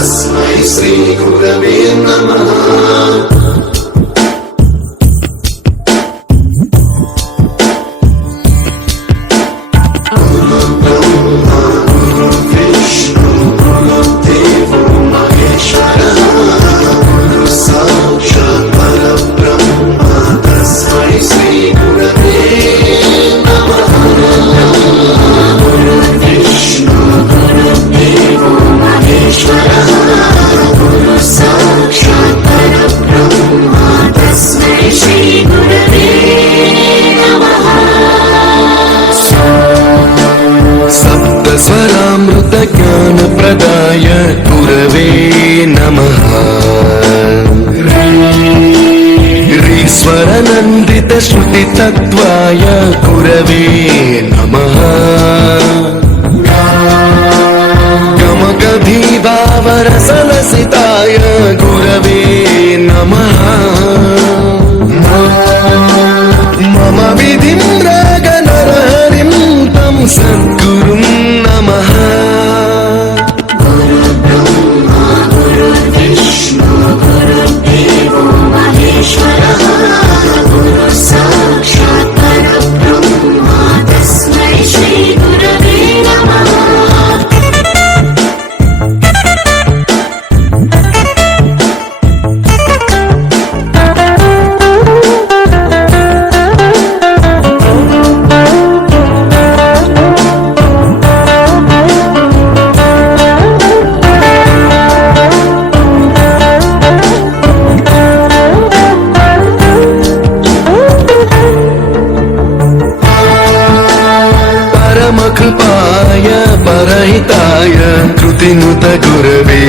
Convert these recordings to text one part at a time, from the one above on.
तस्मै श्री गुरवे नमः। स्वरामृत ज्ञान प्रदाय गुरवे नमः। ऋस्वर नन्दित श्रुति तत्त्वाय गुरवे नमः। गमगभीभावरसलसिताय गुरवे नमः। मम विधिं रागनरहरिं तं सद्गुरुं नमः। गुरुर्ब्रह्मा गुरुर्विष्णु गुरुर्देवो महेश्वरः। गुरुः साक्षात् परब्रह्म तस्मै श्री गुरवे नमः। कृपाय परहिताय कृतिनुत गुरवे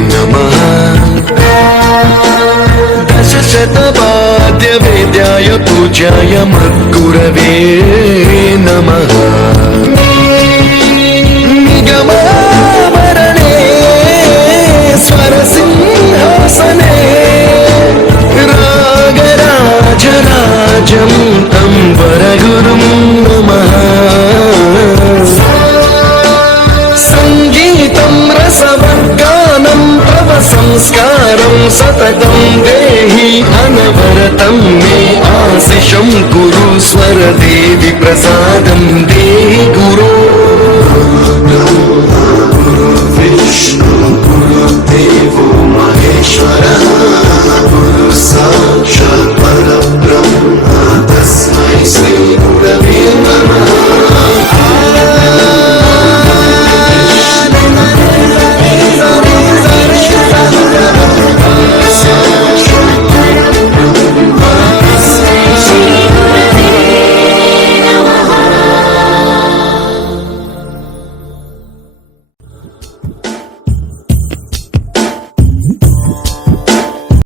नमः। दशशतवाद्य वेद्याय पूज्याय मद्गुरवे नमः। निगमावरणे स्वरसिंहासने रागराजराजं तं वरगुरुं नमः। संगीतं रसवर्गानं तव संस्कारं सततं देहि अनवरतं मे आशिषं कुरु स्वरदेवि प्रसादं देहि गुरो